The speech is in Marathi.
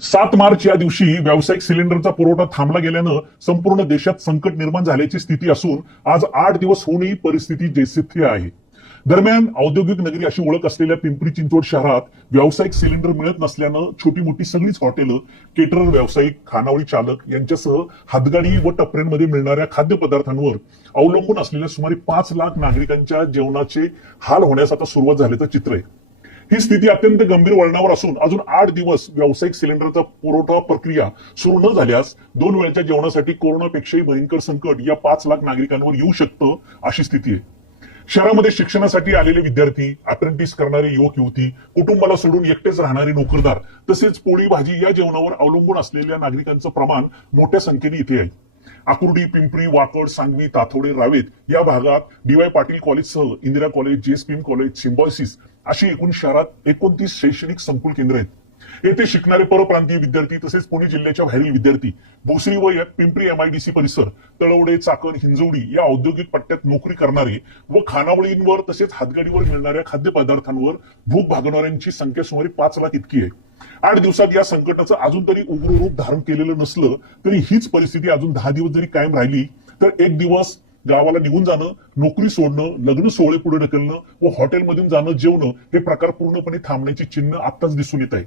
7 मार्च या दिवशी व्यावसायिक सिलेंडरचा पुरवठा थांबला गेल्यानं संपूर्ण देशात संकट निर्माण झाल्याची स्थिती असून आज 8 दिवस होऊनही परिस्थिती जैसे आहे. दरम्यान औद्योगिक नगरी अशी ओळख असलेल्या पिंपरी चिंचवड शहरात व्यावसायिक सिलेंडर मिळत नसल्यानं छोटी मोठी सगळीच हॉटेलं, केटरर व्यावसायिक, खानावळी चालक यांच्यासह हातगाडी व टपऱ्यांमध्ये मिळणाऱ्या खाद्यपदार्थांवर अवलंबून असलेल्या सुमारे 5 लाख नागरिकांच्या जेवणाचे हाल होण्यास आता सुरुवात झाल्याचं चित्र आहे. ही स्थिती अत्यंत गंभीर वळणावर असून अजून 8 दिवस व्यावसायिक सिलेंडरचा पुरवठा प्रक्रिया सुरू न झाल्यास 2 वेळच्या जेवणासाठी कोरोनापेक्षाही भयंकर संकट या 5 लाख नागरिकांवर येऊ शकतं अशी स्थिती आहे. शहरामध्ये शिक्षणासाठी आलेले विद्यार्थी, अप्रेंटिस करणारे युवक युवती, कुटुंबाला सोडून एकटेच राहणारे नोकरदार तसेच पोळी भाजी या जेवणावर अवलंबून असलेल्या नागरिकांचं प्रमाण मोठ्या संख्येने इथे आहे. आकुर्डी, पिंपरी, वाकड, सांगवी, ताथोडे, रावेत या भागात डी.वाय. पाटील कॉलेजसह Indira college, JSPM. College, Symbiosis अशी एकूण शहरात 29 शैक्षणिक संकुल केंद्र आहेत. येथे शिकणारे परप्रांतीय विद्यार्थी तसेच पुणे जिल्ह्याच्या बाहेरील विद्यार्थी भोसरी व पिंपरी एमआयडीसी परिसर, तळवडे, चाकण, हिंजवडी या औद्योगिक पट्ट्यात नोकरी करणारे व खानावळींवर तसेच हातगाडीवर मिळणाऱ्या खाद्यपदार्थांवर भूक भागणाऱ्यांची संख्या सुमारे 5 लाख इतकी आहे. 8 दिवसात या संकटाचं अजून तरी उग्र रूप धारण केलेलं नसलं तरी हीच परिस्थिती अजून 10 दिवस जरी कायम राहिली तर एक दिवस गावाला निघून जाणं, नोकरी सोडणं, लग्न सोहळे पुढे ढकलणं व हॉटेलमधून जाणं, जेवणं हे प्रकार पूर्णपणे थांबण्याची चिन्ह आत्ताच दिसून येत आहे.